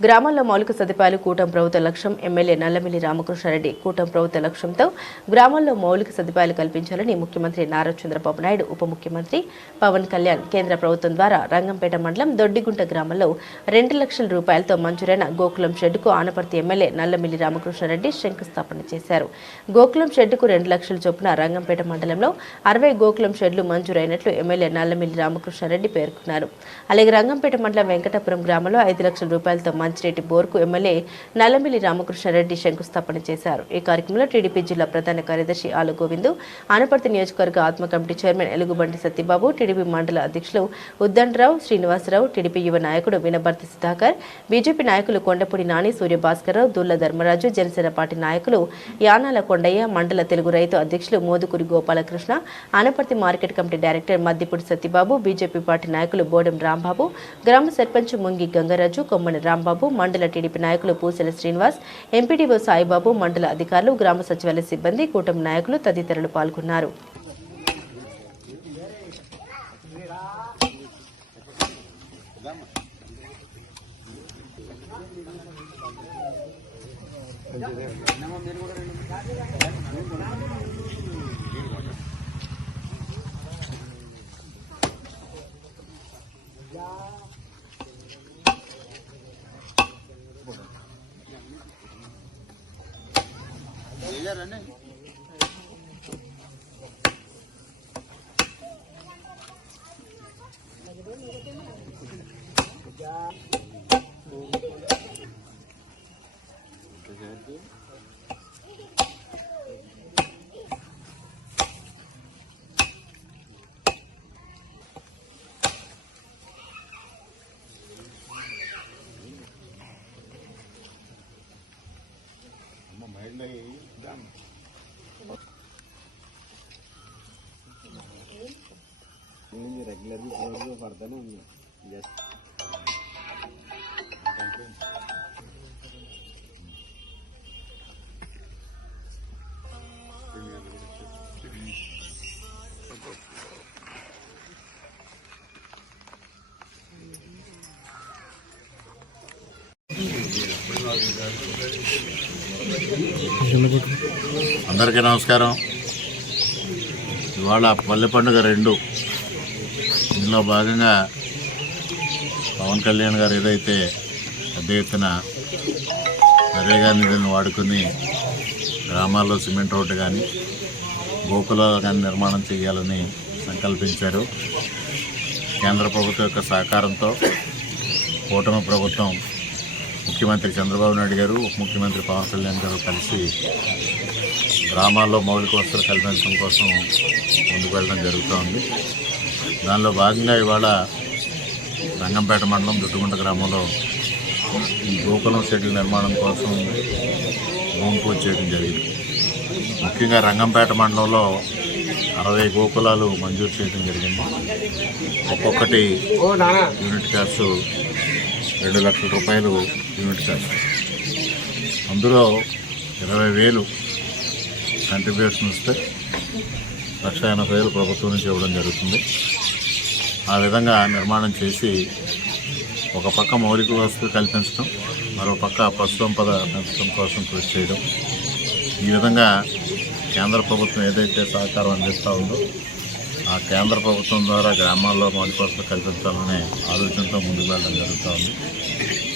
గ్రామాల్లో మౌలిక సదుపాయాలు కూటమి ప్రభుత్వ లక్ష్యం ఎమ్మెల్యే నల్లమిల్లి రామకృష్ణారెడ్డి కూటమి ప్రభుత్వ లక్ష్యంతో గ్రామాల్లో మౌలిక సదుపాయాలు కల్పించాలని ముఖ్యమంత్రి నారా చంద్రబాబు నాయుడు ఉప ముఖ్యమంత్రి పవన్ కళ్యాణ్ కేంద్ర ప్రభుత్వం ద్వారా రంగంపేట మండలం దొడ్డిగుంట గ్రామంలో రెండు లక్షల రూపాయలతో మంజూరైన గోకులం షెడ్డుకు ఆనపర్తి ఎమ్మెల్యే నల్లమిల్లి రామకృష్ణారెడ్డి శంకుస్థాపన చేశారు. గోకులం షెడ్డుకు రెండు లక్షల చొప్పున రంగంపేట మండలంలో అరవై గోకులం షెడ్లు మంజూరైనట్లు ఎమ్మెల్యే నల్లమిల్లి రామకృష్ణారెడ్డి పేర్కొన్నారు. అలాగే రంగంపేట మండలం వెంకటాపురం గ్రామంలో ఐదు లక్షల రూపాయలతో మంచిరెడ్డి బోర్కు ఎమ్మెల్యే నల్లమిల్లి రామకృష్ణారెడ్డి శంకుస్థాపన చేశారు. ఈ కార్యక్రమంలో టీడీపీ జిల్లా ప్రధాన కార్యదర్శి ఆలు గోవిందు ఆనపర్తి నియోజకవర్గ ఆత్మ కమిటీ చైర్మన్ ఎలుగుబంటి సత్యబాబు టీడీపీ మండల అధ్యక్షులు ఉద్దండరావు శ్రీనివాసరావు టీడీపీ యువ నాయకుడు వినబర్తి సుధాకర్ బీజేపీ నాయకులు కొండపూడి నాని సూర్యభాస్కర్రావు దుర్ల ధర్మరాజు జనసేన పార్టీ నాయకులు యానాల కొండయ్య మండల తెలుగు రైతు అధ్యక్షులు Modukuri Gopalakrishna Anaparthi market committee director Maddipudi Satyababu BJP party నాయకులు బోడెం రాంబాబు గ్రామ సర్పంచ్ ముంగి గంగరాజు కొమ్మని రాంబాబు మండల టీడీపీ నాయకులు పూసెల శ్రీనివాస్ ఎంపీడీఓ సాయిబాబు మండల అధికారులు గ్రామ సచివాలయ సిబ్బంది కూటమి నాయకులు తదితరులు పాల్గొన్నారు. इधर mà mấy này ini regular itu pardana Thank you. అందరికీ నమస్కారం. ఇవాళ పల్లె పండుగ రెండు. ఇందులో భాగంగా పవన్ కళ్యాణ్ గారు ఏదైతే పెద్ద ఎత్తున నరేగా నిధులను వాడుకుని గ్రామాల్లో సిమెంట్ రోడ్డు కానీ గోకులాలు కానీ నిర్మాణం చేయాలని సంకల్పించారు. కేంద్ర ప్రభుత్వం యొక్క సహకారంతో కూటమి ప్రభుత్వం ముఖ్యమంత్రి చంద్రబాబు నాయుడు గారు ఉప ముఖ్యమంత్రి పవన్ కళ్యాణ్ గారు కలిసి గ్రామాల్లో మౌలిక వసతులు కల్పించడం కోసం ముందుకు వెళ్ళడం జరుగుతోంది. దానిలో భాగంగా ఇవాళ రంగంపేట మండలం దుట్టుగుంట గ్రామంలో ఈ గోకులం షెడ్యూల్ నిర్మాణం కోసం భూమి పూజ చేయడం జరిగింది. ముఖ్యంగా రంగంపేట మండలంలో అరవై గోకులాలు మంజూరు చేయడం జరిగింది. ఒక్కొక్కటి యూనిట్ కాస్ట్ రెండు లక్షల రూపాయలు యూనిట్ ఛార్జ్. అందులో ఇరవై వేలు కంట్రిబ్యూషన్ ఇస్తే లక్ష ఎనభై వేలు ప్రభుత్వం నుంచి ఇవ్వడం జరుగుతుంది. ఆ విధంగా నిర్మాణం చేసి ఒక పక్క మౌలిక వసతులు కల్పించడం మరో పక్క పశుసంపద పెంచడం కోసం కృషి చేయడం. ఈ విధంగా కేంద్ర ప్రభుత్వం ఏదైతే సహకారం అందిస్తూ ఉందో ఆ కేంద్ర ప్రభుత్వం ద్వారా గ్రామాల్లో మౌలిక వసతులు కల్పించాలనే ఆలోచనతో ముందుకు వెళ్ళడం జరుగుతూ ఉంది.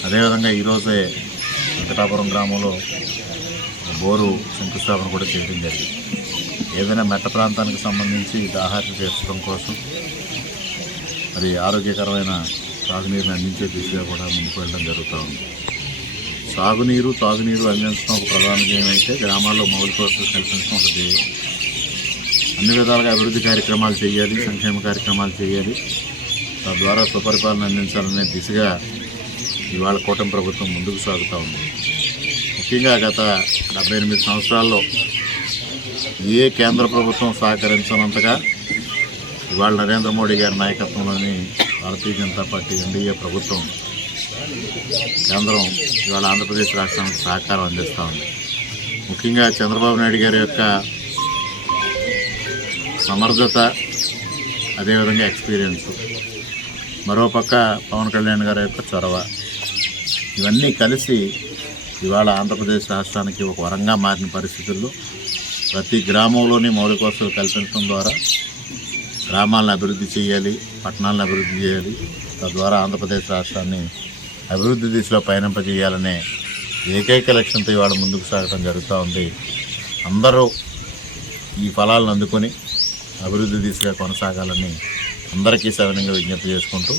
అదేవిధంగా ఈరోజే వెంకటాపురం గ్రామంలో బోరు శంకుస్థాపన కూడా చేయడం జరిగింది. ఏదైనా మెట్ట ప్రాంతానికి సంబంధించి దాహార్తి తీర్చడం కోసం మరి ఆరోగ్యకరమైన తాగునీరుని అందించే దిశగా కూడా ముందుకు వెళ్ళడం జరుగుతూ ఉంది. సాగునీరు తాగునీరు అందించడం ఒక ప్రధాన ధ్యేయం అయితే గ్రామాల్లో మౌలిక వసతులు కల్పించడం ఒక ధ్యేయం. అన్ని విధాలుగా అభివృద్ధి కార్యక్రమాలు చేయాలి సంక్షేమ కార్యక్రమాలు చేయాలి. తద్వారా సుపరిపాలన అందించాలనే దిశగా ఇవాళ కూటమి ప్రభుత్వం ముందుకు సాగుతూ ఉంది. ముఖ్యంగా గత డెబ్బై ఎనిమిది సంవత్సరాల్లో ఏ కేంద్ర ప్రభుత్వం సహకరించనంతగా ఇవాళ నరేంద్ర మోడీ గారి నాయకత్వంలోని భారతీయ జనతా పార్టీ ఎన్డీఏ ప్రభుత్వం కేంద్రం ఇవాళ ఆంధ్రప్రదేశ్ రాష్ట్రానికి సహకారం అందిస్తూ ఉంది. ముఖ్యంగా చంద్రబాబు నాయుడు గారి యొక్క సమర్థత అదేవిధంగా ఎక్స్పీరియన్స్ మరోపక్క పవన్ కళ్యాణ్ గారి యొక్క చొరవ. ఇవన్నీ కలిసి ఇవాళ ఆంధ్రప్రదేశ్ రాష్ట్రానికి ఒక వరంగా మారిన పరిస్థితుల్లో ప్రతి గ్రామంలోని మౌలిక వసతులు కల్పించడం ద్వారా గ్రామాలను అభివృద్ధి చేయాలి పట్టణాలను అభివృద్ధి చేయాలి తద్వారా ఆంధ్రప్రదేశ్ రాష్ట్రాన్ని అభివృద్ధి దిశలో పయనింపజేయాలనే ఏకైక లక్ష్యంతో ఇవాళ ముందుకు సాగడం జరుగుతూ ఉంది. అందరూ ఈ ఫలాలను అందుకొని అభివృద్ధి దిశగా కొనసాగాలని అందరికీ సవినంగా విజ్ఞప్తి చేసుకుంటూ